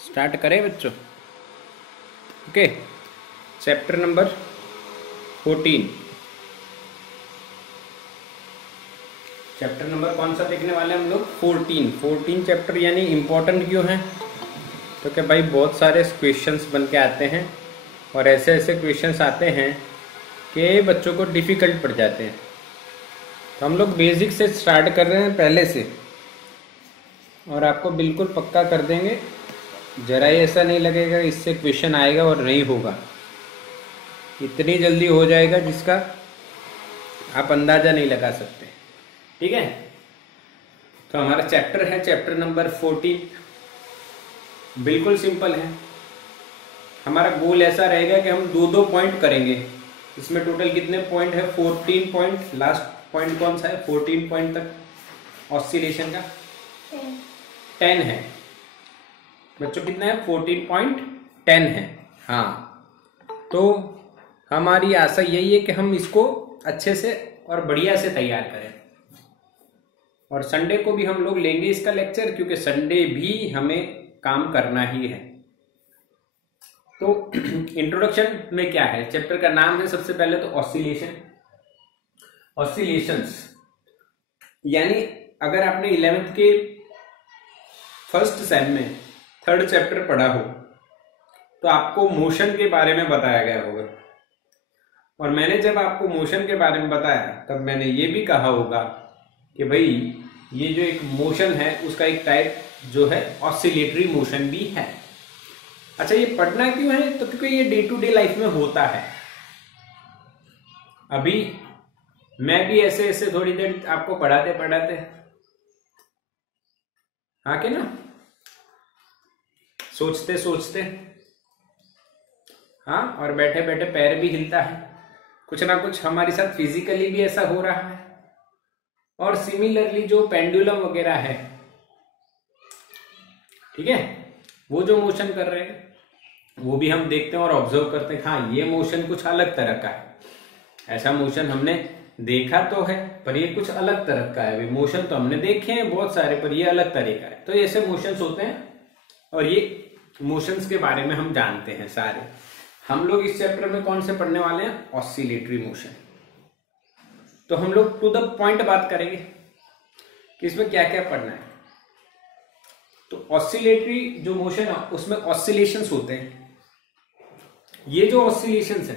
Start करें बच्चों। Okay, chapter number 14। Chapter number कौन सा देखने वाले हैं हम लोग? 14 चैप्टर। यानी इम्पोर्टेंट क्यों है? तो क्या भाई बहुत सारे क्वेश्चंस बन के आते हैं और ऐसे ऐसे क्वेश्चंस आते हैं कि बच्चों को डिफ़िकल्ट पड़ जाते हैं। तो हम लोग बेसिक से स्टार्ट कर रहे हैं पहले से, और आपको बिल्कुल पक्का कर देंगे। जरा ही ऐसा नहीं लगेगा इससे क्वेश्चन आएगा और नहीं होगा। इतनी जल्दी हो जाएगा जिसका आप अंदाज़ा नहीं लगा सकते। ठीक है, तो हमारा चैप्टर है चैप्टर नंबर 14। बिल्कुल सिंपल है। हमारा गोल ऐसा रहेगा कि हम दो पॉइंट करेंगे। इसमें टोटल कितने पॉइंट है? 14 पॉइंट। लास्ट पॉइंट कौन सा है? 14 पॉइंट तक ऑसिलेशन का 10 है बच्चों। कितना है? 14.10 है। हाँ, तो हमारी आशा यही है कि हम इसको अच्छे से और बढ़िया से तैयार करें। और संडे को भी हम लोग लेंगे इसका लेक्चर, क्योंकि संडे भी हमें काम करना ही है। तो इंट्रोडक्शन में क्या है? चैप्टर का नाम है सबसे पहले तो ऑसिलेशन, ऑसिलेशंस। यानी अगर आपने 11th के फर्स्ट सेम में 3rd चैप्टर पढ़ा हो तो आपको मोशन के बारे में बताया गया होगा। और मैंने जब आपको मोशन के बारे में बताया तब मैंने ये भी कहा होगा कि भाई ये जो एक मोशन है उसका एक टाइप जो है ऑसिलेटरी मोशन भी है। अच्छा, ये पढ़ना क्यों है? तो क्योंकि ये डे टू डे लाइफ में होता है। अभी मैं भी ऐसे ऐसे थोड़ी देर आपको पढ़ाते पढ़ाते, हाँ कि ना, सोचते सोचते, हाँ, और बैठे बैठे पैर भी हिलता है। कुछ ना कुछ हमारे साथ फिजिकली भी ऐसा हो रहा है। और सिमिलरली जो पेंडुलम वगैरह है, ठीक है, वो जो मोशन कर रहे हैं वो भी हम देखते हैं और ऑब्जर्व करते हैं। हाँ, ये मोशन कुछ अलग तरह का है। ऐसा मोशन हमने देखा तो है पर ये कुछ अलग तरह का है। मोशन तो हमने देखे हैं बहुत सारे, पर ये अलग तरीका है। तो ऐसे मोशंस होते हैं और ये मोशंस के बारे में हम जानते हैं सारे। हम लोग इस चैप्टर में कौन से पढ़ने वाले हैं? Oscillatory motion. तो हम लोग टू द पॉइंट बात करेंगे कि इसमें क्या क्या पढ़ना है। तो ऑसिलेटरी जो मोशन है उसमें ऑसिलेशंस होते हैं। ये जो ऑसिलेशंस है,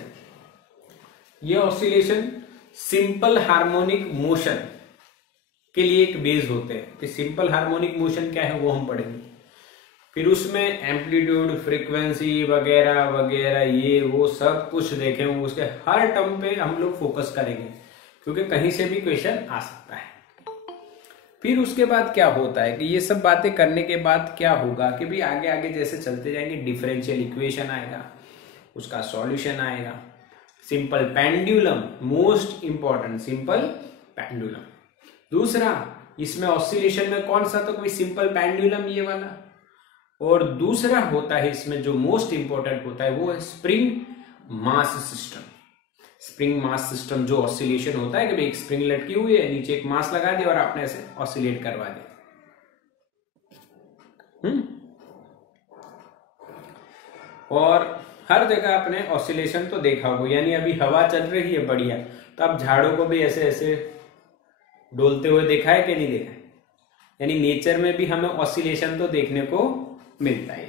ये ऑसिलेशन सिंपल हार्मोनिक मोशन के लिए एक बेस होते हैं। कि सिंपल हार्मोनिक मोशन क्या है वो हम पढ़ेंगे। फिर उसमें एम्पलीट्यूड, फ्रीक्वेंसी वगैरह वगैरह ये वो सब कुछ देखेंगे। उसके हर टर्म पे हम लोग फोकस करेंगे, क्योंकि कहीं से भी क्वेश्चन आ सकता है। फिर उसके बाद क्या होता है कि ये सब बातें करने के बाद क्या होगा कि भी आगे आगे जैसे चलते जाएंगे, डिफरेंशियल इक्वेशन आएगा, उसका सॉल्यूशन आएगा। Simple pendulum, most important, simple pendulum. दूसरा, इसमें ऑसिलेशन में कौन सा? तो कोई सिंपल पेंडुलम ये वाला। और दूसरा होता है इसमें जो मोस्ट इंपॉर्टेंट होता है वो है spring mass system. Spring mass system जो ऑसिलेशन होता है कि भाई एक स्प्रिंग लटकी हुई है, नीचे एक मास लगा दिया और आपने ऐसे ऑसिलेट करवा दिया। और हर जगह आपने ऑसिलेशन तो देखा होगा। यानी अभी हवा चल रही है बढ़िया, तो आप झाड़ों को भी ऐसे ऐसे डोलते हुए देखा है कि नहीं देखा है? यानी नेचर में भी हमें ऑसिलेशन तो देखने को मिलता है।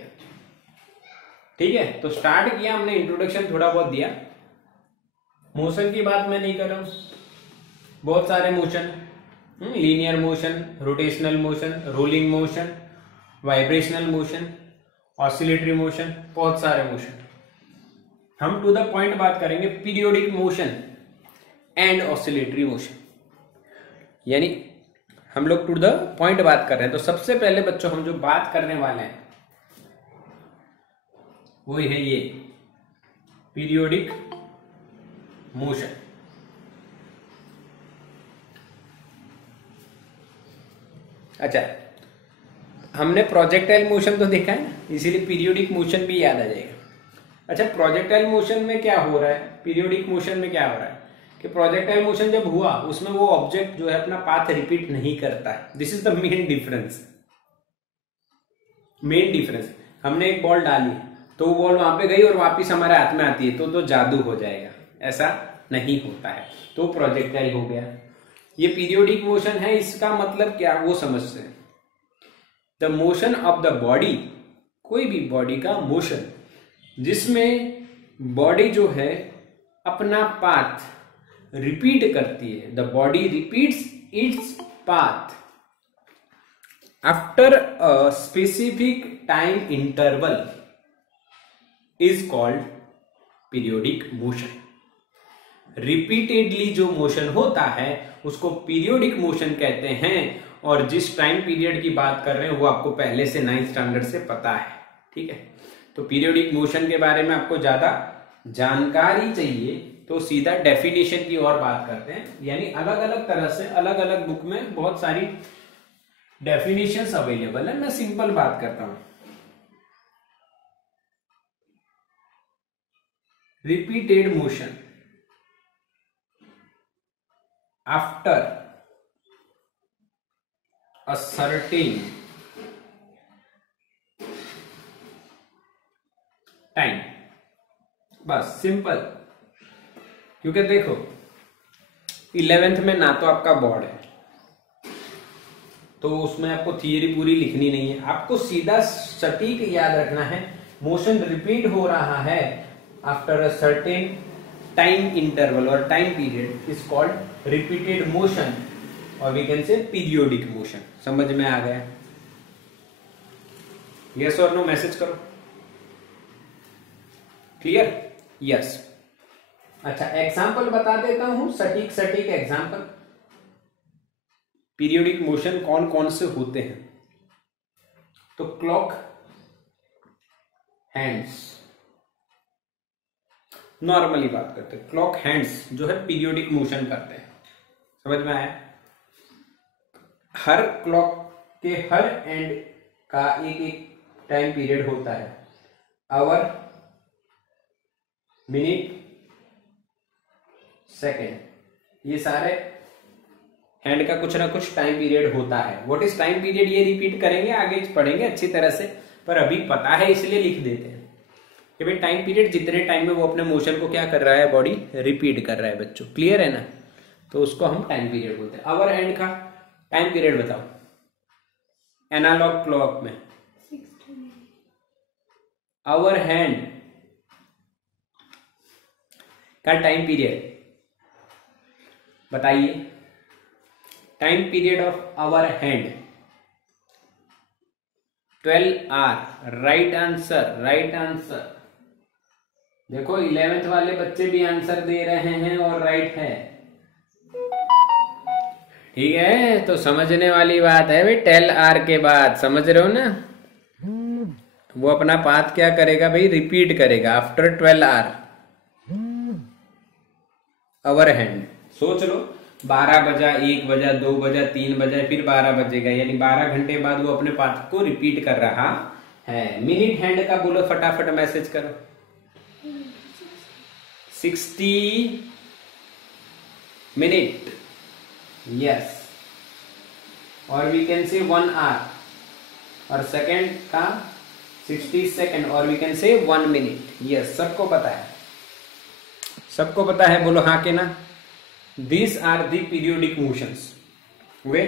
ठीक है, तो स्टार्ट किया हमने, इंट्रोडक्शन थोड़ा बहुत दिया। मोशन की बात मैं नहीं कर रहा हूं, बहुत सारे motion, linear motion, rotational motion, rolling motion, vibrational motion, oscillatory motion, बहुत सारे मोशन। हम टू द पॉइंट बात करेंगे periodic motion and oscillatory motion. यानी हम लोग टू द पॉइंट बात कर रहे हैं। तो सबसे पहले बच्चों हम जो बात करने वाले हैं वो है ये पीरियोडिक मोशन। अच्छा, हमने प्रोजेक्टाइल मोशन तो देखा है, इसीलिए पीरियोडिक मोशन भी याद आ जाएगा। अच्छा, प्रोजेक्टाइल मोशन में क्या हो रहा है? पीरियोडिक मोशन में क्या हो रहा है कि प्रोजेक्टाइल मोशन जब हुआ उसमें वो ऑब्जेक्ट जो है अपना पाथ रिपीट नहीं करता है। This is the main difference. Main difference. हमने एक बॉल डाली तो वो बॉल वहां पे गई और वापिस हमारे हाथ में आती है तो जादू हो जाएगा, ऐसा नहीं होता है, तो प्रोजेक्टाइल हो गया। ये पीरियोडिक मोशन है, इसका मतलब क्या वो समझते हैं। The motion of the body, कोई भी बॉडी का मोशन जिसमें बॉडी जो है अपना पाथ रिपीट करती है, the body repeats its path after a specific time interval is called periodic motion. Repeatedly जो मोशन होता है उसको पीरियोडिक मोशन कहते हैं, और जिस टाइम पीरियड की बात कर रहे हैं वो आपको पहले से 9th स्टैंडर्ड से पता है, ठीक है। तो पीरियोडिक मोशन के बारे में आपको ज्यादा जानकारी चाहिए तो सीधा डेफिनेशन की ओर बात करते हैं, यानी अलग अलग तरह से अलग अलग बुक में बहुत सारी डेफिनेशंस अवेलेबल है, मैं सिंपल बात करता हूं। Repeated motion after a certain time, बस सिंपल। क्योंकि देखो 11th में ना तो आपका बोर्ड है तो उसमें आपको थियरी पूरी लिखनी नहीं है, आपको सीधा सटीक याद रखना है मोशन रिपीट हो रहा है after a certain time interval और time period is called repeated motion, और we can say periodic motion. समझ में आ गया? यस और नो मैसेज करो। क्लियर? यस। अच्छा, एग्जांपल बता देता हूं, सटीक सटीक एग्जांपल। पीरियोडिक मोशन कौन कौन से होते हैं? तो क्लॉक हैंड्स, नॉर्मली बात करते हैं, क्लॉक हैंड्स जो है पीरियोडिक मोशन करते हैं। समझ में आया? हर क्लॉक के हर एंड का एक एक टाइम पीरियड होता है, आवर, मिनट, सेकेंड, ये सारे हैंड का कुछ ना कुछ टाइम पीरियड होता है। व्हाट इज टाइम पीरियड ये रिपीट करेंगे, आगे पढ़ेंगे अच्छी तरह से, पर अभी पता है इसलिए लिख देते हैं कि भाई टाइम पीरियड जितने टाइम में वो अपने मोशन को क्या कर रहा है, बॉडी रिपीट कर रहा है। बच्चों क्लियर है ना? तो उसको हम टाइम पीरियड बोलते हैं। आवर हैंड का टाइम पीरियड बताओ एनालॉग क्लॉक में। आवर हैंड का टाइम पीरियड बताइए। Time period of hour hand 12 hour. Right answer, right answer. देखो 11th वाले बच्चे भी आंसर दे रहे हैं और राइट है, ठीक है। तो समझने वाली बात है भाई, 12 आवर के बाद, समझ रहे हो ना, वो अपना पाथ क्या करेगा भाई, रिपीट करेगा आफ्टर 12 आवर। आवर हैंड सोच लो, 12 बजा, 1 बजा, 2 बजा, 3 बजा, फिर 12 बजेगा, यानी 12 घंटे बाद वो अपने पाथ को रिपीट कर रहा है। मिनट हैंड का बोलो, फटाफट मैसेज करो। 60 मिनट, यस। और वी कैन से 1 आवर, और सेकेंड का 60 सेकेंड, और वी कैन से 1 मिनट, यस। सबको पता है, सबको पता है, बोलो हाँ के ना। These are the periodic motions। वे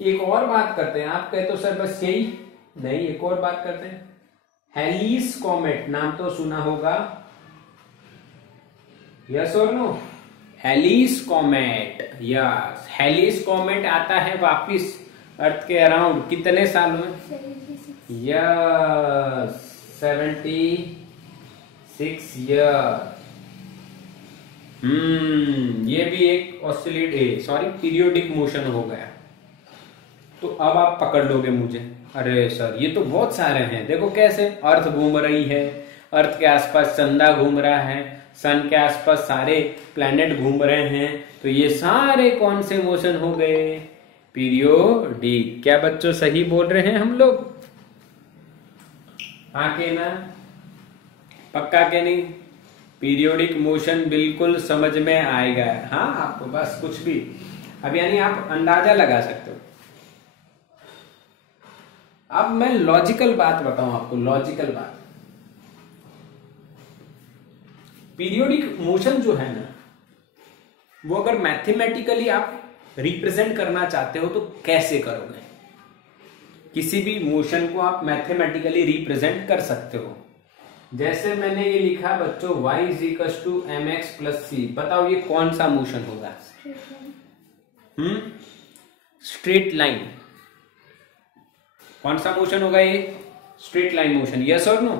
एक और बात करते हैं, आप कहते हो सर बस यही नहीं, एक और बात करते हैं। हेलिस कॉमेट नाम तो सुना होगा, यस और no? Halley's comet, yes. Halley's comet आता है वापिस अर्थ के अराउंड कितने साल में? Yes, 76 year. ये भी एक ऑसिलेट पीरियोडिक मोशन हो गया। तो अब आप पकड़ लोगे मुझे, अरे सर ये तो बहुत सारे हैं। देखो कैसे, अर्थ घूम रही है, अर्थ के आसपास चंदा घूम रहा है, सन के आसपास सारे प्लैनेट घूम रहे हैं, तो ये सारे कौन से मोशन हो गए? पीरियोडिक। क्या बच्चों सही बोल रहे हैं हम लोग? हाँ के ना? पक्का के नहीं? पीरियोडिक मोशन बिल्कुल समझ में आएगा। हाँ, आपको बस कुछ भी, अब यानी आप अंदाजा लगा सकते हो। अब मैं लॉजिकल बात बताऊं आपको, लॉजिकल बात। पीरियोडिक मोशन जो है ना, वो अगर मैथमेटिकली आप रिप्रेजेंट करना चाहते हो तो कैसे करोगे? किसी भी मोशन को आप मैथमेटिकली रिप्रेजेंट कर सकते हो। जैसे मैंने ये लिखा बच्चों y = mx + c, बताओ ये कौन सा मोशन होगा? Straight line. कौन सा मोशन होगा ये? Straight line motion. यस और नो?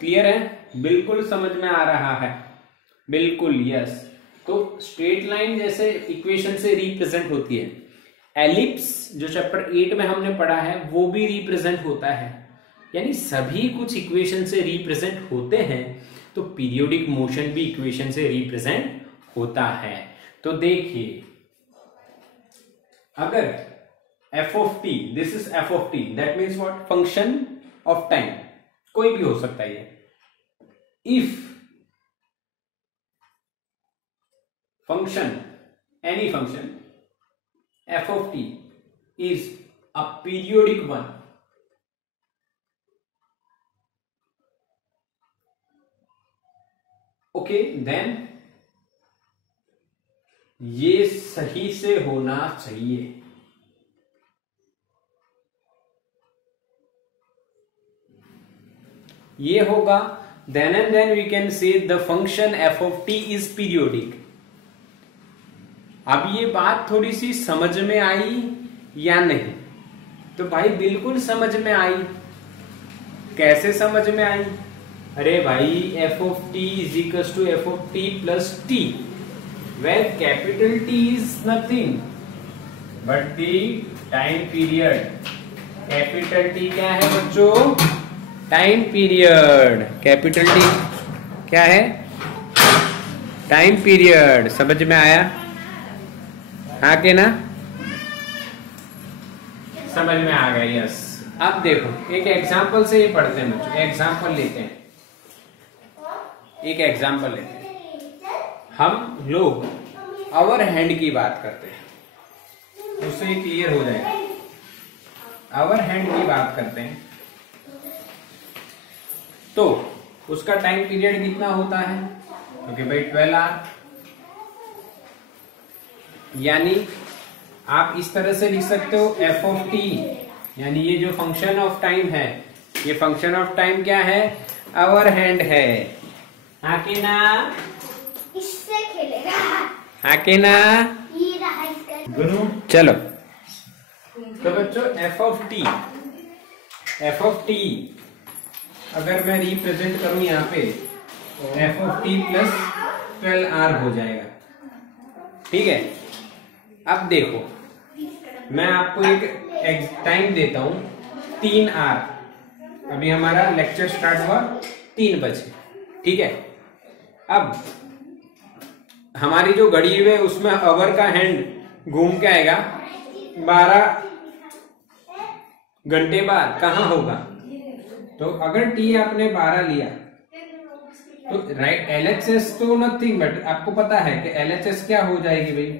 क्लियर है? बिल्कुल समझ में आ रहा है? बिल्कुल यस। तो स्ट्रेट लाइन जैसे इक्वेशन से रिप्रेजेंट होती है, एलिप्स जो चैप्टर 8 में हमने पढ़ा है वो भी रिप्रेजेंट होता है, यानी सभी कुछ इक्वेशन से रिप्रेजेंट होते हैं। तो पीरियोडिक मोशन भी इक्वेशन से रिप्रेजेंट होता है। तो देखिए, अगर f of t, this is f of t, that means what? Function of time, कोई भी हो सकता है ये। If function, any function f of t is a periodic one, okay, then ये सही से होना चाहिए। ये होगा, then and then we can say the function f of t is periodic। अब ये बात थोड़ी सी समझ में आई या नहीं? तो भाई बिल्कुल समझ में आई। कैसे समझ में आई? अरे भाई f of t = f of t + t, where capital T is nothing but the time period। Capital T क्या है बच्चों? Time period. कैपिटल T क्या है? Time period. समझ में आया? हाँ के ना? समझ में आ गया? यस। अब देखो एक एग्जांपल से ये पढ़ते हैं बच्चों। एग्जांपल लेते हैं, एक एग्जांपल लेते हैं। हम लोग आवर हैंड की बात करते हैं, उससे क्लियर हो जाएगा। आवर हैंड की बात करते हैं तो उसका टाइम पीरियड कितना होता है? क्योंकि भाई 12 आवर, यानी आप इस तरह से लिख सकते हो f of t, यानी ये जो फंक्शन ऑफ टाइम है, ये फंक्शन ऑफ टाइम क्या है? आवर हैंड है। हाँ कि ना? इससे खेलेगा। हाँ कि ना? चलो तो बच्चों f of t अगर मैं रिप्रेजेंट करूं यहाँ पे, f of t + 12r हो जाएगा। ठीक है? अब देखो मैं आपको एक टाइम देता हूं 3R। अभी हमारा लेक्चर स्टार्ट हुआ 3 बजे। ठीक है? अब हमारी जो घड़ी है उसमें आवर का हैंड घूम के आएगा 12 घंटे बाद। कहाँ होगा? तो अगर टी आपने 12 लिया तो राइट, LHS तो नथिंग बट आपको पता है कि LHS क्या हो जाएगी भाई?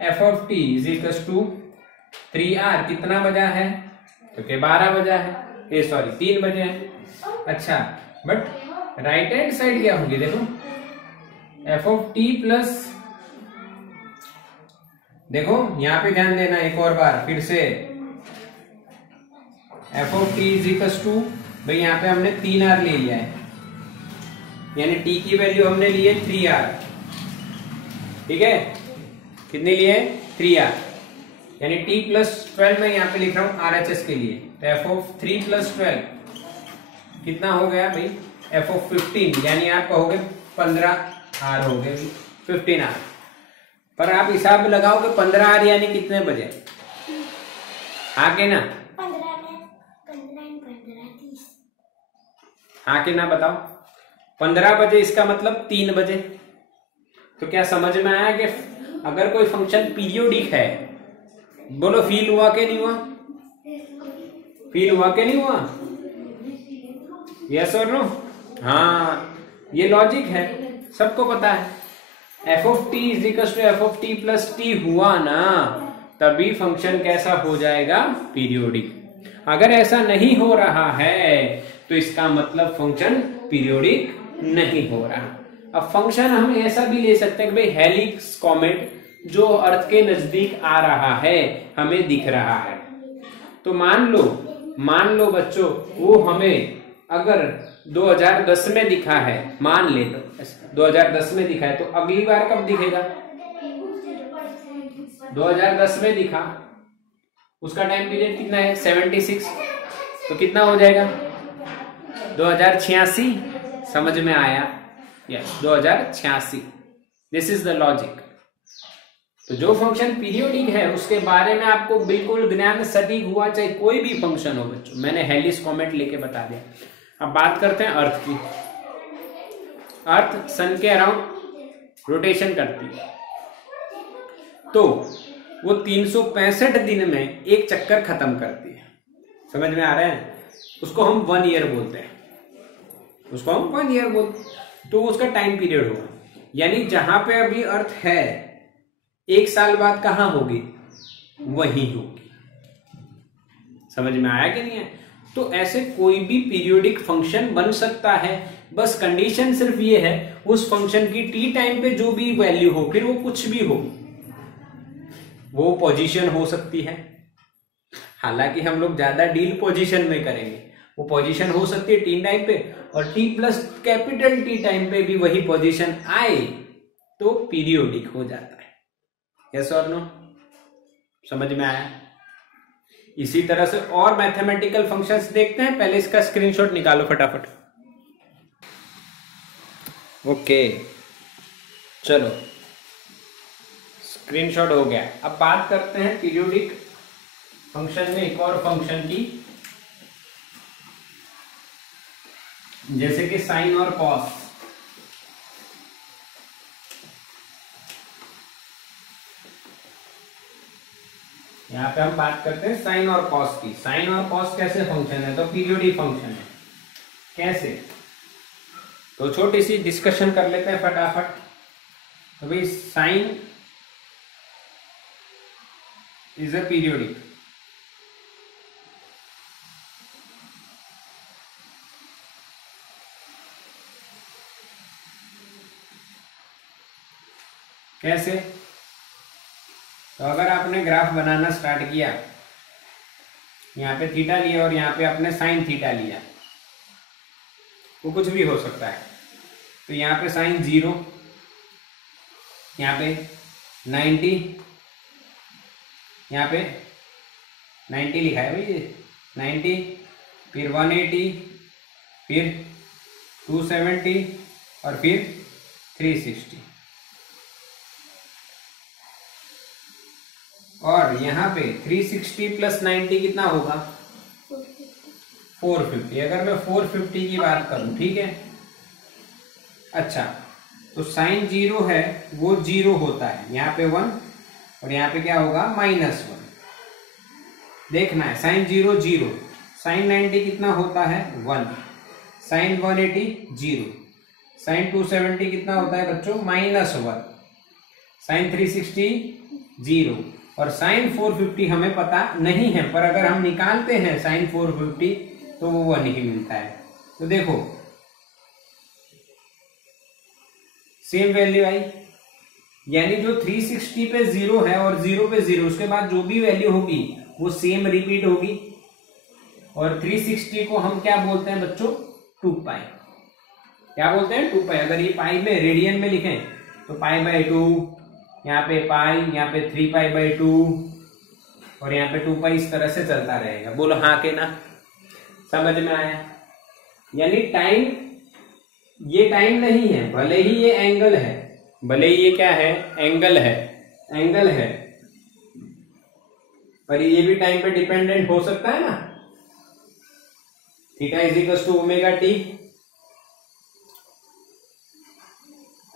f of t = 3R। कितना बजा है? क्योंकि 12 बजा है, सॉरी 3 बजे है। अच्छा, बट राइट हैंड साइड क्या होगी? देखो f of t प्लस, देखो यहां पे ध्यान देना एक और बार फिर से। f of t = भाई यहाँ पे हमने 3R ले लिया है, यानी t की वैल्यू हमने ली है 3R। ठीक है? कितने लिए? 3R, यानी t + 12 मैं यहाँ पे लिख रहा हूँ RHS के लिए। तो f of 3 + 12 कितना हो गया भाई? f of 15, यानी आप कहोगे 15R हो गए, 15R। पर आप हिसाब लगाओगे 15R यानी कितने बजे? आगे ना? 15 हाँ कि ना? बताओ। 15 बजे, इसका मतलब 3 बजे। तो क्या समझ में आया कि अगर कोई फंक्शन पीरियोडिक है, बोलो फील हुआ कि नहीं हुआ? फील हुआ कि नहीं हुआ? यस और नो? हाँ, ये लॉजिक है, सबको पता है। f of t = f of t + t हुआ ना, तभी फंक्शन कैसा हो जाएगा? पीरियोडिक। अगर ऐसा नहीं हो रहा है तो इसका मतलब फंक्शन पीरियोडिक नहीं हो रहा। अब फंक्शन हम ऐसा भी ले सकते हैं कि भाई हेलिक्स कॉमेट जो अर्थ के नजदीक आ रहा है, हमें दिख रहा है, तो मान लो बच्चों वो हमें अगर 2010 में दिखा है, मान ले लो 2010 में दिखा है, तो अगली बार कब दिखेगा? 2010 में दिखा, उसका टाइम पीरियड कितना है? 76, तो कितना हो जाएगा? 2086। समझ में आया? Yes, 2086। This is the logic. तो जो फंक्शन पीरियोडिक है उसके बारे में आपको बिल्कुल ज्ञान सटीक हुआ, चाहे कोई भी फंक्शन हो बच्चों। मैंने हेलिस कॉमेट लेके बता दिया। अब बात करते हैं अर्थ की। अर्थ सन के अराउंड रोटेशन करती है, तो वो 365 दिन में एक चक्कर खत्म करती है। समझ में आ रहा है? उसको हम 1 ईयर बोलते हैं, उसको हम 1 ईयर बोलते हैं। तो उसका टाइम पीरियड होगा, यानी जहां पे अभी अर्थ है 1 साल बाद कहां होगी? वही होगी। समझ में आया कि नहीं है? तो ऐसे कोई भी पीरियोडिक फंक्शन बन सकता है, बस कंडीशन सिर्फ ये है उस फंक्शन की टी टाइम पे जो भी वैल्यू हो, फिर वो कुछ भी हो, वो पोजीशन हो सकती है। हालांकि हम लोग ज्यादा डील पोजीशन में करेंगे, वो पोजीशन हो सकती है टी टाइम पे, और T plus capital T time पे भी वही पोजीशन आए तो पीरियोडिक हो जाता है। यस और नो? समझ में आया? इसी तरह से और मैथमेटिकल फंक्शंस देखते हैं। पहले इसका स्क्रीनशॉट निकालो फटाफट। ओके, चलो स्क्रीनशॉट हो गया। अब बात करते हैं पीरियोडिक फंक्शन में एक और फंक्शन की, जैसे कि साइन और कॉस। यहां पे हम बात करते हैं साइन और कॉस की। साइन और कॉस कैसे फंक्शन है? तो पीरियोडिक फंक्शन है। कैसे? तो छोटी सी डिस्कशन कर लेते हैं फटाफट। तो भाई साइन इज अ पीरियोडिक। कैसे? तो अगर आपने ग्राफ बनाना स्टार्ट किया, यहाँ पे थीटा लिया और यहाँ पे आपने साइन थीटा लिया, वो कुछ भी हो सकता है। तो यहाँ पे साइन 0, यहाँ पे 90, यहाँ पे 90 लिखा है भाई, 90, फिर 180, फिर 270 और फिर 360। और यहाँ पे 360 प्लस 90 कितना होगा? 450। अगर मैं 450 की बात करूं, ठीक है। अच्छा, तो साइन 0 है वो 0 होता है, यहाँ पे 1 और यहाँ पे क्या होगा? -1। देखना है, साइन 0 0, साइन 90 कितना होता है? 1, साइन 180 0, साइन 270 कितना होता है बच्चों? -1, साइन 360 0, और साइन 450 हमें पता नहीं है, पर अगर हम निकालते हैं साइन 450 तो वो 1 ही मिलता है। तो देखो सेम वैल्यू आई, यानी जो 360 पे 0 है और 0 पे 0, उसके बाद जो भी वैल्यू होगी वो सेम रिपीट होगी। और 360 को हम क्या बोलते हैं बच्चों? 2 पाई। क्या बोलते हैं? 2 पाई। अगर ये पाई में रेडियन में लिखें तो π/2, यहाँ पे पाई, यहाँ पे 3π/2 और यहाँ पे 2 पाई, इस तरह से चलता रहेगा। बोलो हाँ के ना? समझ में आया? यानी टाइम, ये टाइम नहीं है, भले ही ये एंगल है, भले ही ये क्या है? एंगल है, एंगल है, पर ये भी टाइम पे डिपेंडेंट हो सकता है ना। Theta is omega t,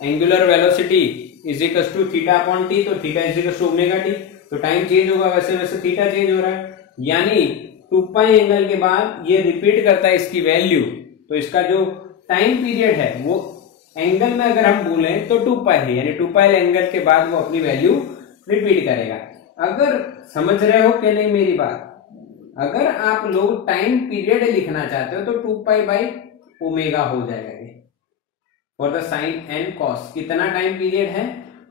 angular velocity is equals to theta upon t, तो theta is equals to omega t. तो टाइम चेंज होगा, वैसे वैसे थीटा चेंज हो रहा है, यानी 2 पाई एंगल के बाद ये रिपीट करता है इसकी वैल्यू। तो इसका जो टाइम पीरियड है वो एंगल में अगर हम बोले तो 2 पाई है, यानी 2 पाई एंगल के बाद वो अपनी वैल्यू रिपीट करेगा। अगर समझ रहे हो कि नहीं मेरी बात? अगर आप लोग टाइम पीरियड लिखना चाहते हो तो 2π/ω हो जाएगा ये for the sine and cos. कितना टाइम पीरियड है?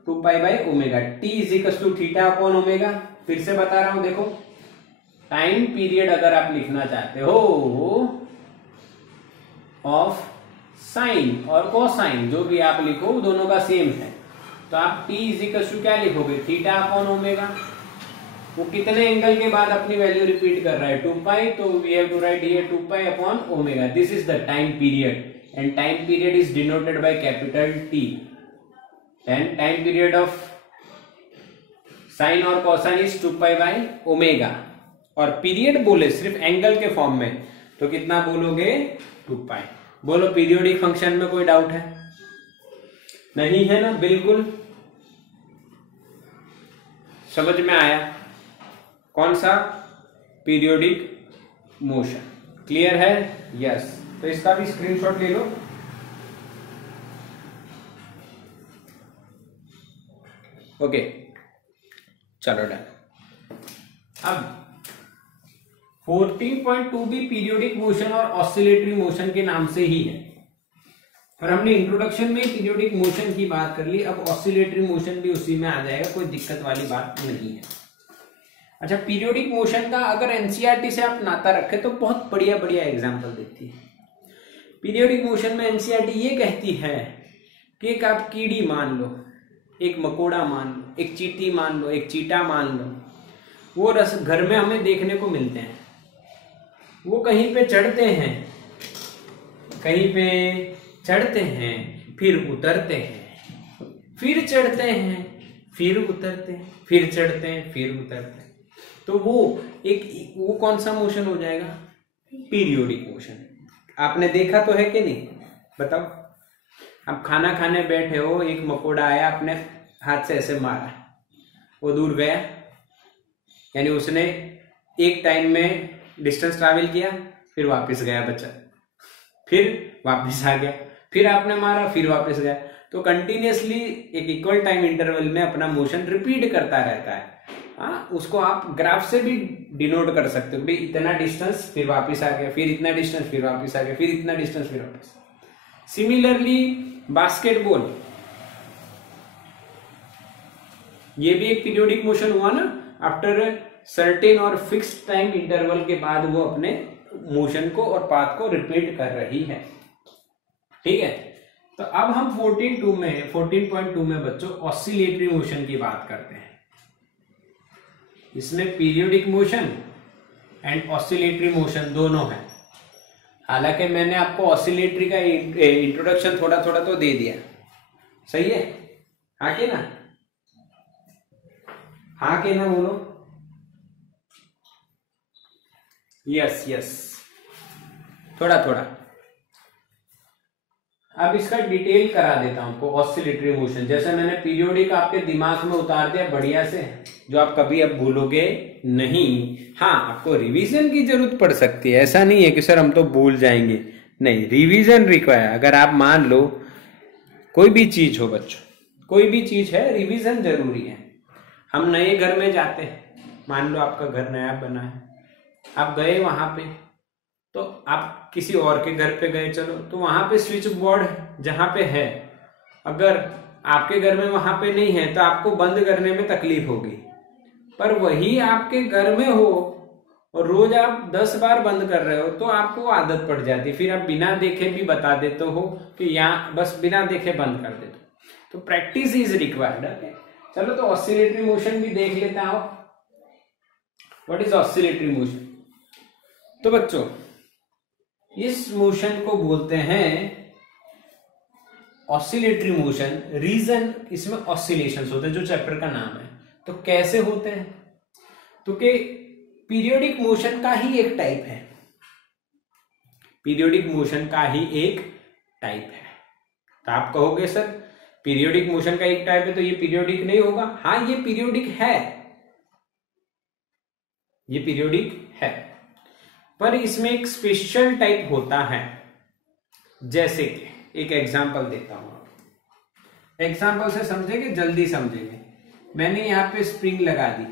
2π/ω। t = θ/ω। फिर से बता रहा हूं, देखो टाइम पीरियड अगर आप लिखना चाहते हो ऑफ साइन और कोसाइन, जो भी आप लिखो दोनों का सेम है, तो आप t = क्या लिखोगे? θ/ω। वो कितने एंगल के बाद अपनी वैल्यू रिपीट कर रहा है? 2π, तो we have to write here 2π/ω। This is the time period and time period is denoted by capital T। And time period of sine और कोसाइन इज 2π/ω। और पीरियड बोले सिर्फ एंगल के फॉर्म में तो कितना बोलोगे? 2π। बोलो पीरियोडिक फंक्शन में कोई डाउट है? नहीं है ना? बिल्कुल समझ में आया कौन सा? Periodic motion. क्लियर है? यस। तो इसका भी स्क्रीनशॉट ले लो। ओके, चलो डन। अब 14.2 भी पीरियोडिक मोशन और ऑसिलेटरी मोशन के नाम से ही है, और हमने इंट्रोडक्शन में पीरियोडिक मोशन की बात कर ली। अब ऑसिलेटरी मोशन भी उसी में आ जाएगा, कोई दिक्कत वाली बात नहीं है। अच्छा, पीरियोडिक मोशन का अगर एनसीईआरटी से आप नाता रखे तो बहुत बढ़िया बढ़िया एग्जांपल देती है। पीरियोडिक मोशन में एनसीईआरटी ये कहती है कि एक आप कीड़ी मान लो, एक मकोड़ा मान लो, एक चींटी मान लो, एक चीटा मान लो, वो रस घर में हमें देखने को मिलते हैं। वो कहीं पे चढ़ते हैं, कहीं पे चढ़ते हैं, फिर उतरते हैं, फिर चढ़ते हैं, फिर उतरते हैं, फिर चढ़ते हैं, फिर उतरते हैं। तो वो कौन सा मोशन हो जाएगा? Periodic motion. आपने देखा तो है कि नहीं? बताओ। आप खाना खाने बैठे हो, एक मकोड़ा आया, अपने हाथ से ऐसे मारा, वो दूर गया, यानी उसने एक टाइम में डिस्टेंस ट्रैवल किया, फिर वापस गया बच्चा, फिर वापस आ गया, फिर आपने मारा, फिर वापस गया। तो कंटिन्यूअसली एक इक्वल टाइम इंटरवल में अपना मोशन रिपीट करता रहता है। हाँ, उसको आप ग्राफ से भी डिनोट कर सकते हो, भाई इतना डिस्टेंस फिर वापस आ गया, फिर इतना डिस्टेंस फिर वापस आ गया, फिर इतना डिस्टेंस फिर वापस। सिमिलरली बास्केटबॉल, ये भी एक पीरियोडिक मोशन हुआ ना। आफ्टर सर्टेन और फिक्स्ड टाइम इंटरवल के बाद वो अपने मोशन को और पाथ को रिपीट कर रही है। ठीक है, तो अब हम 14.2 में बच्चों ऑसिलेटरी मोशन की बात करते हैं। इसमें periodic motion and oscillatory motion दोनों है। हालांकि मैंने आपको ऑसिलेटरी का इंट्रोडक्शन थोड़ा थोड़ा तो दे दिया, सही है? हाँ के ना? हाँ के ना बोलो? यस यस, थोड़ा थोड़ा। अब इसका डिटेल करा देता हूं आपको। ऑसिलेटरी मोशन जैसे मैंने पीरियोडिक आपके दिमाग में उतार दिया बढ़िया से, जो आप कभी अब भूलोगे नहीं। हाँ, आपको रिवीजन की जरूरत पड़ सकती है, ऐसा नहीं है कि सर हम तो भूल जाएंगे, नहीं, रिवीजन रिक्वायर। अगर आप मान लो कोई भी चीज हो बच्चों, कोई भी चीज है, रिवीजन जरूरी है। हम नए घर में जाते हैं, मान लो आपका घर नया बना है, आप गए वहां पे, तो आप किसी और के घर पे गए, चलो, तो वहां पे स्विच बोर्ड जहां पे है, अगर आपके घर में वहां पे नहीं है तो आपको बंद करने में तकलीफ होगी। पर वही आपके घर में हो और रोज आप 10 बार बंद कर रहे हो तो आपको आदत पड़ जाती, फिर आप बिना देखे भी बता देते हो कि यहाँ बस बिना देखे बंद कर देते हो। तो प्रैक्टिस इज रिक्वायर्ड। चलो, तो ऑसिलेटरी मोशन भी देख लेते हैं। What is oscillatory motion? तो बच्चों, इस मोशन को बोलते हैं ऑसिलेटरी मोशन। रीजन इसमें ऑसिलेशंस होते हैं, जो चैप्टर का नाम है। तो कैसे होते हैं? तो कि पीरियोडिक मोशन का ही एक टाइप है, पीरियोडिक मोशन का ही एक टाइप है। तो आप कहोगे सर पीरियोडिक मोशन का एक टाइप है तो ये पीरियोडिक नहीं होगा? हाँ, ये पीरियोडिक है, ये पीरियोडिक है, पर इसमें एक स्पेशल टाइप होता है। जैसे कि एक एग्जांपल देता हूं, आप एग्जांपल से समझेंगे, जल्दी समझेंगे। मैंने यहां पे स्प्रिंग लगा दी,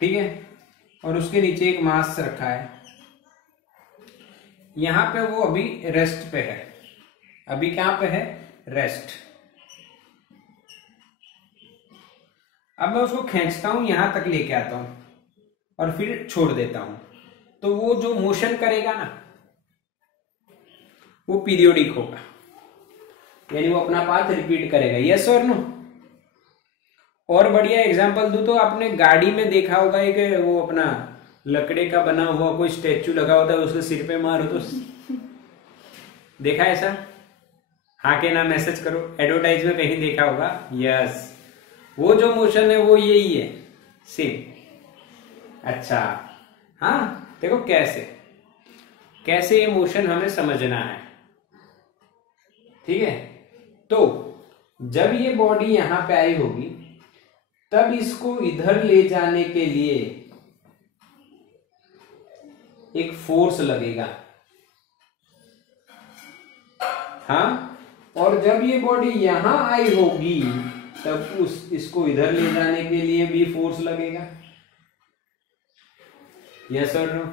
ठीक है, और उसके नीचे एक मास रखा है, यहां पे वो अभी रेस्ट पे है। अभी कहां पे है? रेस्ट। अब मैं उसको खींचता हूं, यहां तक लेके आता हूं और फिर छोड़ देता हूं, तो वो जो मोशन करेगा ना वो पीरियोडिक होगा, यानी वो अपना पाथ रिपीट करेगा। यस और नो? और बढ़िया एग्जांपल दूं तो आपने गाड़ी में देखा होगा एक वो अपना लकड़े का बना हुआ कोई स्टेचू लगा होता है, उसके सिर पे मारो तो देखा है ऐसा? हाँ के ना मैसेज करो, एडवर्टाइज में कहीं देखा होगा। यस, वो जो मोशन है वो यही है, सेम। अच्छा, हाँ देखो कैसे कैसे ये मोशन हमें समझना है, ठीक है? तो जब ये बॉडी यहां पे आई होगी तब इसको इधर ले जाने के लिए एक फोर्स लगेगा, हाँ, और जब ये बॉडी यहां आई होगी तब इसको इधर ले जाने के लिए भी फोर्स लगेगा। यस और नो?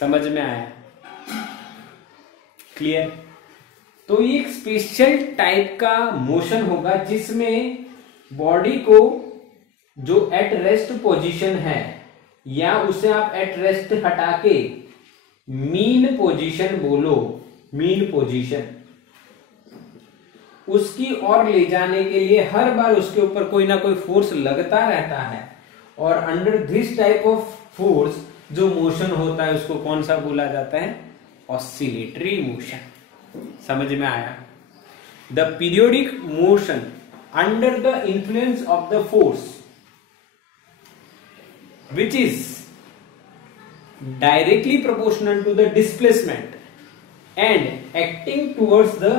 समझ में आया? क्लियर? तो ये एक स्पेशल टाइप का मोशन होगा जिसमें बॉडी को जो एट रेस्ट पोजीशन है, या उसे आप एट रेस्ट हटा के मीन पोजीशन बोलो, मीन पोजीशन, उसकी ओर ले जाने के लिए हर बार उसके ऊपर कोई ना कोई फोर्स लगता रहता है। और under this type of force जो मोशन होता है उसको कौन सा बोला जाता है? Oscillatory motion. समझ में आया? The periodic motion under the influence of the force which is directly proportional to the displacement and acting towards the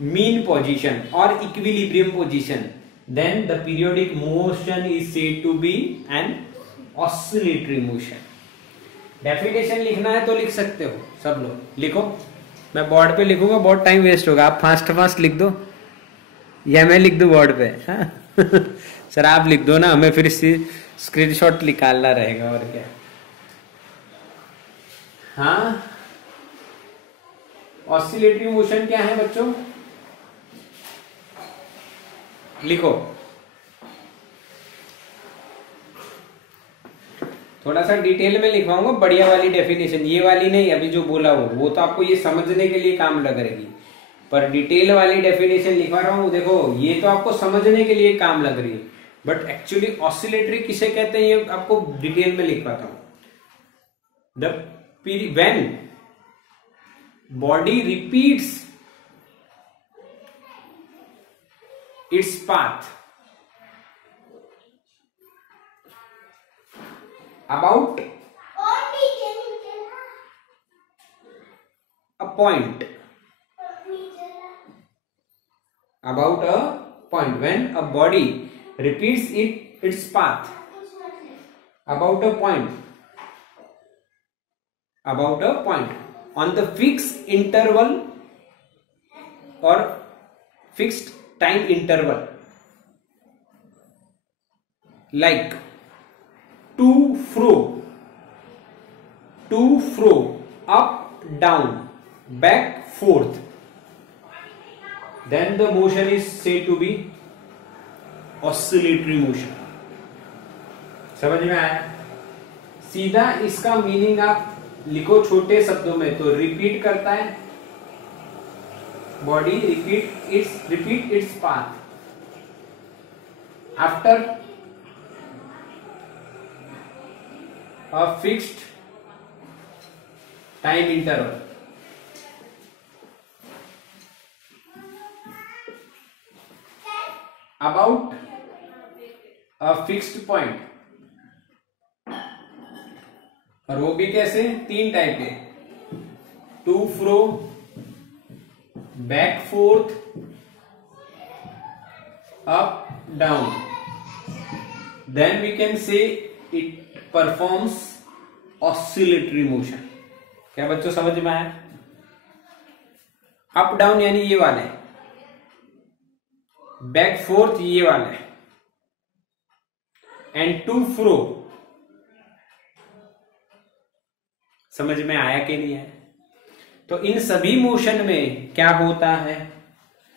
mean position or equilibrium position, then the periodic motion is said to be an oscillatory motion. Definition लिखना है तो लिख सकते हो, सब लोग लिखो। मैं बोर्ड पे लिखूंगा, बहुत टाइम वेस्ट होगा, आप फास्ट फास्ट लिख दो या मैं लिख दूं बोर्ड पे? हाँ? सर आप लिख दो ना, हमें फिर स्क्रीनशॉट निकालना रहेगा और क्या। हाँ, ऑसिलेटरी मोशन क्या है बच्चों? लिखो। थोड़ा सा डिटेल में लिखवाऊंगा, बढ़िया वाली डेफिनेशन, ये वाली नहीं अभी जो बोला वो तो आपको ये समझने के लिए काम लग रही, पर डिटेल वाली डेफिनेशन लिखवा रहा हूं। देखो ये तो आपको समझने के लिए काम लग रही है, बट एक्चुअली ऑसिलेटरी किसे कहते हैं ये आपको डिटेल में लिखवाता हूं। When body repeats its path about a point, about a point, when a body repeats its path about a point on the fixed interval or fixed time interval, like to fro, up down, back forth, then the motion is said to be oscillatory motion. समझ में आया? सीधा इसका meaning आप लिखो छोटे शब्दों में तो रिपीट करता है, body repeat its path after a fixed time interval, about a fixed point, और वो भी कैसे? 3 टाइप के, to fro, back forth, up down, then we can say it performs oscillatory motion. क्या बच्चों समझ में आया? अप डाउन यानी ये वाले, बैक फोर्थ ये वाले, एंड टू फ्रो। समझ में आया कि नहीं आया? तो इन सभी मोशन में क्या होता है,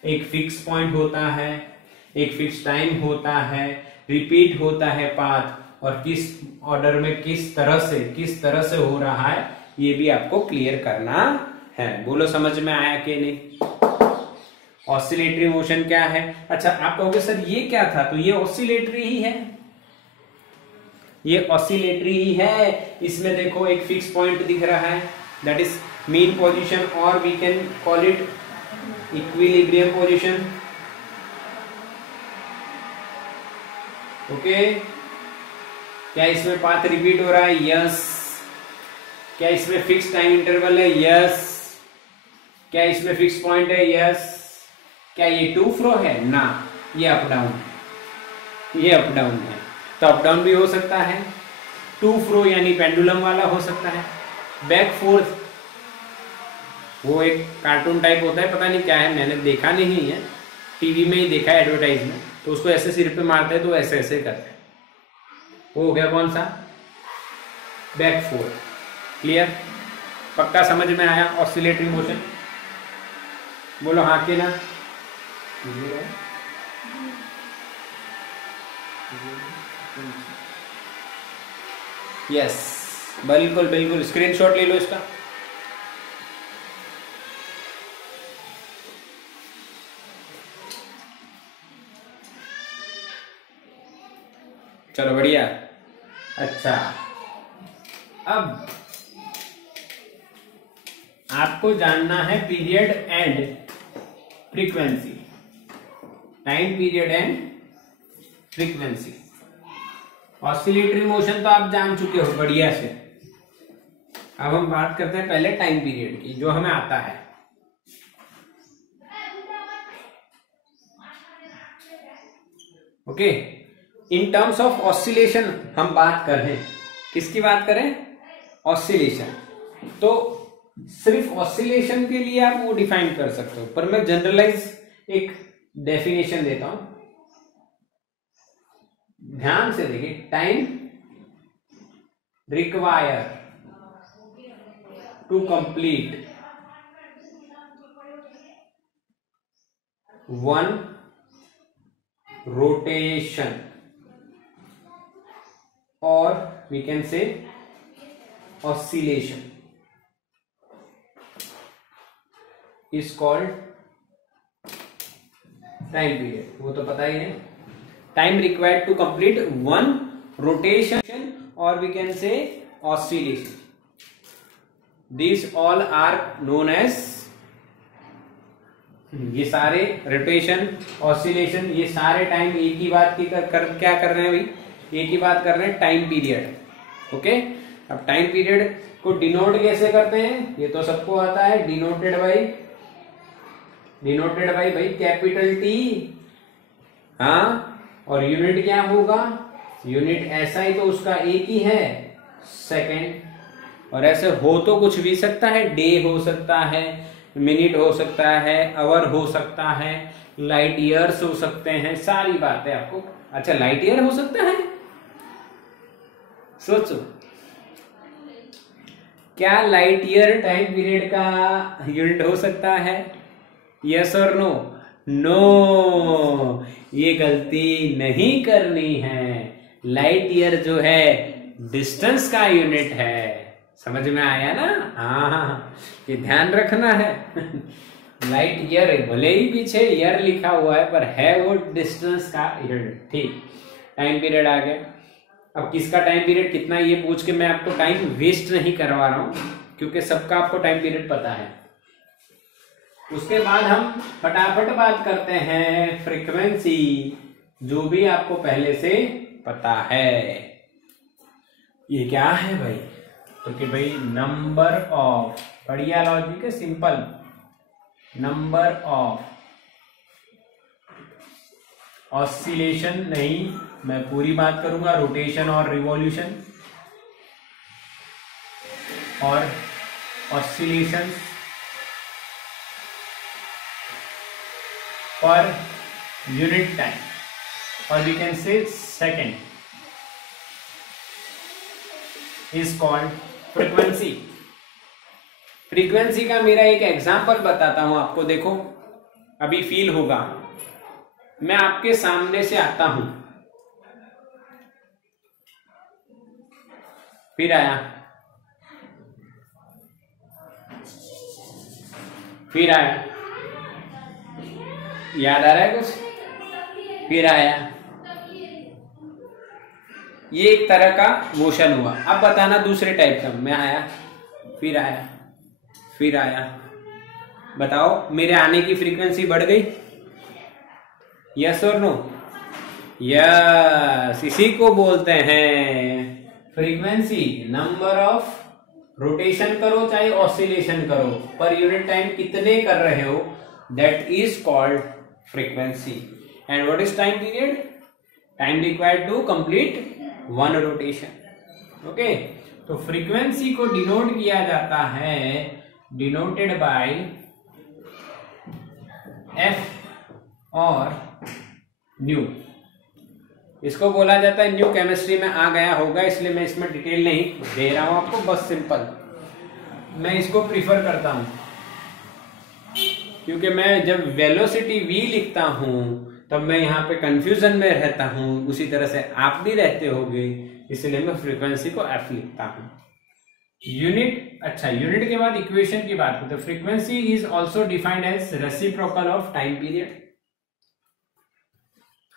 एक फिक्स पॉइंट होता है, एक फिक्स टाइम होता है, रिपीट होता है पाथ, और किस ऑर्डर में किस तरह से हो रहा है ये भी आपको क्लियर करना है। बोलो समझ में आया कि नहीं? ऑसिलेटरी मोशन क्या है? अच्छा आप कहोगे सर ये क्या था, तो ये ऑसिलेटरी ही है, ये ऑसिलेटरी ही है। इसमें देखो एक फिक्स पॉइंट दिख रहा है, दैट इज मीन पोजीशन, और we can call it equilibrium position. Okay, क्या इसमें पाथ रिपीट हो रहा है? यस। क्या इसमें फिक्स टाइम इंटरवल है? यस। क्या इसमें फिक्स पॉइंट है? यस। क्या ये टू फ्रो है? ना, ये अप डाउन, ये अप डाउन है। तो अप डाउन भी हो सकता है, टू फ्रो यानी पेंडुलम वाला हो सकता है, बैक फोर्थ वो एक कार्टून टाइप होता है, पता नहीं क्या है, मैंने देखा नहीं है, टीवी में ही देखा है एडवर्टाइजमेंट, तो उसको ऐसे सिर पे मारते हैं तो ऐसे ऐसे करते हैं, वो हो गया कौन सा? Back fourth. क्लियर? पक्का समझ में आया ऑसिलेटरी मोशन? बोलो हाँ कि ना? यस, बिल्कुल बिल्कुल, स्क्रीनशॉट ले लो इसका। चलो बढ़िया। अच्छा, अब आपको जानना है period and frequency, time period and frequency. Oscillatory motion तो आप जान चुके हो बढ़िया से। अब हम बात करते हैं पहले टाइम पीरियड की, जो हमें आता है। Okay, in terms of oscillation हम बात कर रहे हैं, किसकी बात करें? ऑसिलेशन। तो सिर्फ ऑसिलेशन के लिए आप वो डिफाइन कर सकते हो, पर मैं जनरलाइज एक डेफिनेशन देता हूं, ध्यान से देखिए। Time require to complete one rotation, और we can say oscillation, is called time period. वो तो पता ही है, time required to complete one rotation, और we can say oscillation. This all are known as, ये सारे रोटेशन, ऑसिलेशन, ये सारे टाइम एक ही बात की क्या कर रहे हैं भाई? एक ही बात कर रहे हैं, टाइम पीरियड। ओके, अब टाइम पीरियड को डिनोट कैसे करते हैं? ये तो सबको आता है, डिनोटेड बाई भाई कैपिटल टी। हाँ, और यूनिट क्या होगा? यूनिट ऐसा ही तो उसका एक ही है, सेकेंड। और ऐसे हो तो कुछ भी सकता है, डे हो सकता है, मिनट हो सकता है, आवर हो सकता है, लाइट ईयर्स हो सकते हैं, सारी बातें आपको। अच्छा, लाइट ईयर हो सकता है? सोचो, क्या लाइट ईयर टाइम पीरियड का यूनिट हो सकता है? यस और नो? नो, ये गलती नहीं करनी है। लाइट ईयर जो है डिस्टेंस का यूनिट है। समझ में आया ना? हाँ, ये ध्यान रखना है। लाइट ईयर भले ही पीछे ईयर लिखा हुआ है, पर है वो डिस्टेंस का यूनिट। ठीक, टाइम पीरियड आ गया। अब किसका टाइम पीरियड कितना, ये पूछ के मैं आपको टाइम वेस्ट नहीं करवा रहा हूं, क्योंकि सबका आपको टाइम पीरियड पता है। उसके बाद हम फटाफट बात करते हैं फ्रीक्वेंसी, जो भी आपको पहले से पता है। ये क्या है भाई? तो कि भाई नंबर ऑफ, बढ़िया लॉजिक है, सिंपल, नंबर ऑफ ऑसिलेशन नहीं, मैं पूरी बात करूंगा, रोटेशन और रिवॉल्यूशन और ऑसिलेशन पर यूनिट टाइम, और we can say second. Is called frequency. Frequency का मेरा एक एग्जांपल बताता हूं आपको, देखो अभी फील होगा। मैं आपके सामने से आता हूं, फिर आया, फिर आया, याद आ रहा है कुछ, फिर आया, ये एक तरह का मोशन हुआ। अब बताना दूसरे टाइप का, मैं आया, फिर आया, फिर आया, बताओ मेरे आने की फ्रीक्वेंसी बढ़ गई? यस और नो? यस, इसी को बोलते हैं फ्रीक्वेंसी। नंबर ऑफ रोटेशन करो चाहे ऑसिलेशन करो, पर यूनिट टाइम कितने कर रहे हो, that is called frequency. And what is time period? Time required to complete one rotation. Okay, तो फ्रीक्वेंसी को डिनोट किया जाता है, डिनोटेड बाय एफ और न्यू। इसको बोला जाता है न्यू, केमिस्ट्री में आ गया होगा, इसलिए मैं इसमें डिटेल नहीं दे रहा हूं आपको, बस सिंपल मैं इसको प्रीफर करता हूं, क्योंकि मैं जब वेलोसिटी v लिखता हूं तब मैं यहाँ पे कंफ्यूजन में रहता हूं, उसी तरह से आप भी रहते होंगे, इसलिए मैं फ्रीक्वेंसी को f लिखता हूं। यूनिट, अच्छा यूनिट के बाद इक्वेशन की बात करते हैं। Frequency is also defined as reciprocal of time period.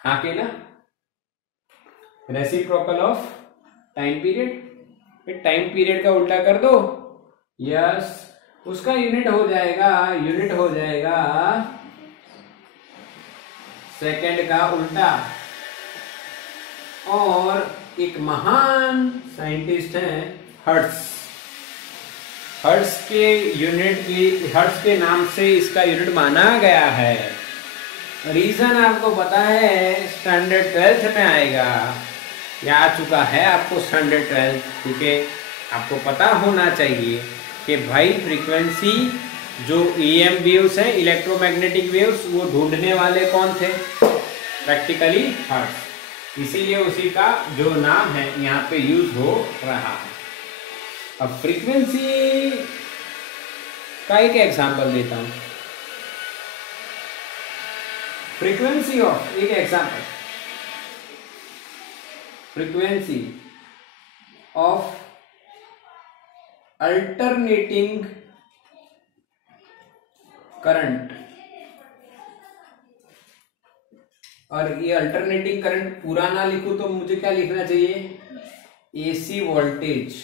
हाँ के ना, reciprocal of time period. Time period का उल्टा कर दो, यस, उसका यूनिट हो जाएगा सेकंड का उल्टा। और एक महान साइंटिस्ट है हर्ट्ज, हर्ट्ज के नाम से इसका यूनिट माना गया है। रीजन आपको पता है, स्टैंडर्ड 12th में आएगा, या आ चुका है आपको स्टैंडर्ड 12th, क्योंकि आपको पता होना चाहिए कि भाई फ्रीक्वेंसी जो EM वेव्स हैं, इलेक्ट्रोमैग्नेटिक वेव्स, वो ढूंढने वाले कौन थे? प्रैक्टिकली हर्ट्ज, इसीलिए उसी का जो नाम है यहाँ पे यूज हो रहा है। अब फ्रीक्वेंसी का एक एग्जांपल देता हूं, फ्रीक्वेंसी ऑफ, एक example, frequency of alternating current. और ये अल्टरनेटिंग करंट पूरा ना लिखूं तो मुझे क्या लिखना चाहिए? AC वोल्टेज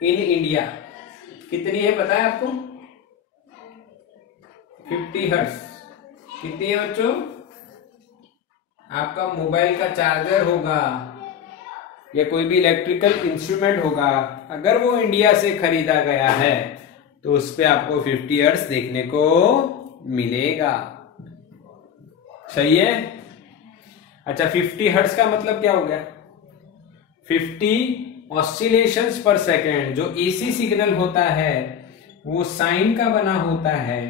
इन इंडिया कितनी है पता है आपको? 50 हर्ट्ज। कितनी है बच्चों? आपका मोबाइल का चार्जर होगा या कोई भी इलेक्ट्रिकल इंस्ट्रूमेंट होगा, अगर वो इंडिया से खरीदा गया है तो उस पे आपको 50 हर्ट्ज देखने को मिलेगा। सही है? अच्छा, 50 हर्ट्ज का मतलब क्या हो गया? 50 ऑसिलेशंस पर सेकेंड। जो AC सिग्नल होता है वो साइन का बना होता है,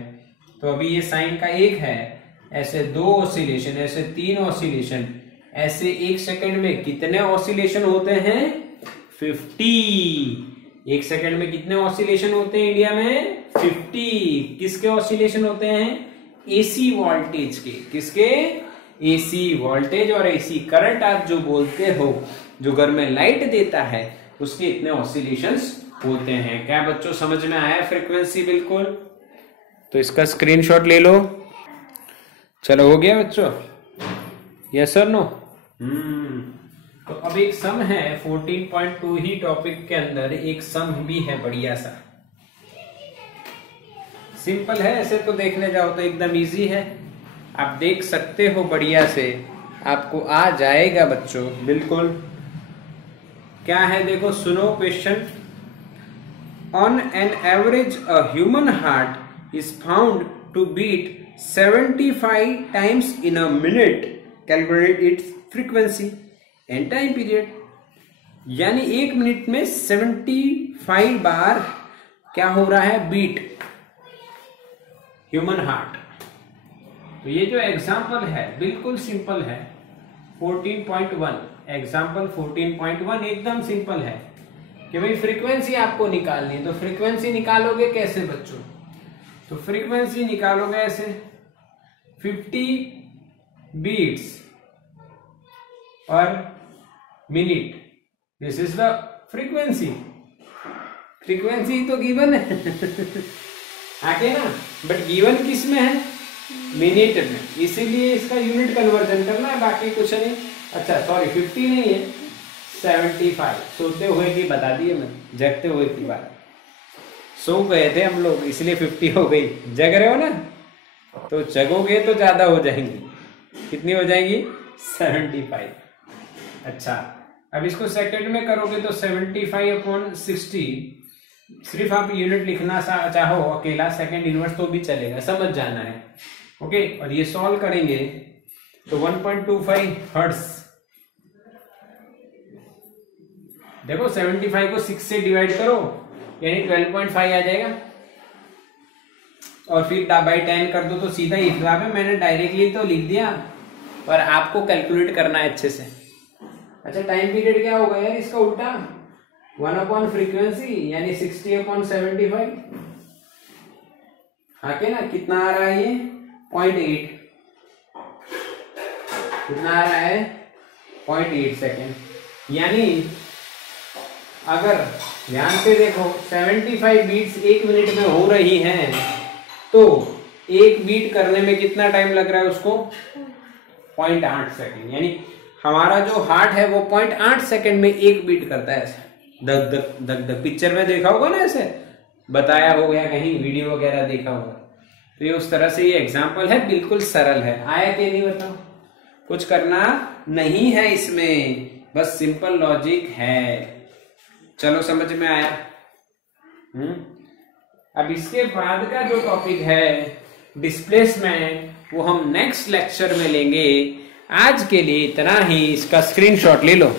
तो अभी ये साइन का एक है, ऐसे 2 ऑसिलेशन, ऐसे 3 ऑसिलेशन, ऐसे 1 सेकंड में कितने ऑसिलेशन होते हैं? 50। 1 सेकंड में कितने ऑसिलेशन होते हैं इंडिया में? 50। किसके ऑसिलेशन होते हैं? AC वोल्टेज के। किसके? AC वोल्टेज और AC करंट आप जो बोलते हो, जो घर में लाइट देता है, उसके इतने ऑसिलेशंस होते हैं। क्या बच्चों समझ में आया फ्रीक्वेंसी? बिल्कुल। तो इसका स्क्रीनशॉट ले लो। चलो, हो गया बच्चों? यस और नो? तो अब एक सम है 14.2 ही टॉपिक के अंदर, एक सम भी है बढ़िया सा, सिंपल है, ऐसे तो देखने जाओ तो एकदम इजी है, आप देख सकते हो बढ़िया से, आपको आ जाएगा बच्चों बिल्कुल। क्या है देखो, सुनो question. On an average a human heart is found to beat 75 times in a minute, calculate its frequency and time period. यानी 1 मिनट में 75 बार क्या हो रहा है? Beat, human heart. तो ये जो एग्जाम्पल है बिल्कुल सिंपल है, 14.1। एग्जाम्पल 14.1 एकदम सिंपल है कि भाई फ्रीक्वेंसी आपको निकालनी है। तो फ्रीक्वेंसी निकालोगे कैसे बच्चों? तो फ्रीक्वेंसी निकालोगे ऐसे 50 beats per minute, this is the frequency. Frequency तो गिवन है आगे ना, बट गिवन किस में है? मिनट में, इसीलिए इसका यूनिट कन्वर्जन करना है, बाकी कुछ नहीं। अच्छा सॉरी 50 नहीं है 75। सोते हुए की बता दिए मैं, जगते हुए की बात। सो गए थे हम लोग इसलिए 50 हो गई। जग रहे हो ना, तो जगोगे तो ज्यादा हो जाएंगी। कितनी हो जाएंगी? 75। अच्छा अब इसको सेकंड में करोगे तो 75/60। सिर्फ आप यूनिट लिखना चाहो अकेला सेकंड इनवर्स तो भी चलेगा, समझ जाना है। ओके, और ये सॉल्व करेंगे तो 1.25 हर्ट्ज। देखो 75 को 6 से डिवाइड करो यानी 12.5 आ जाएगा, और फिर बाई 10 कर दो तो सीधा ही हिसाब है। मैंने डायरेक्टली तो लिख दिया, पर आपको कैलकुलेट करना है अच्छे से। अच्छा टाइम पीरियड क्या होगा यार इसका उल्टा? 1/फ्रीक्वेंसी यानी 60/75। हाँ के ना, कितना आ रहा है ये? 0.8। कितना आ रहा है? 0.8 सेकेंड। यानी अगर ध्यान से देखो 75 बीट्स 1 मिनट में हो रही हैं, तो 1 बीट करने में कितना टाइम लग रहा है उसको? 0.8 सेकेंड। यानी हमारा जो हार्ट है वो 0.8 सेकेंड में 1 बीट करता है ऐसे, धक धक धक धक। पिक्चर में देखा होगा ना, ऐसे बताया हो गया, कहीं वीडियो वगैरह देखा होगा। तो ये उस तरह से ये एग्जाम्पल है, बिल्कुल सरल है। आया कि नहीं बताओ? कुछ करना नहीं है इसमें, बस सिंपल लॉजिक है। चलो समझ में आया? अब इसके बाद का जो टॉपिक है डिस्प्लेसमेंट, वो हम नेक्स्ट लेक्चर में लेंगे। आज के लिए इतना ही। इसका स्क्रीनशॉट ले लो।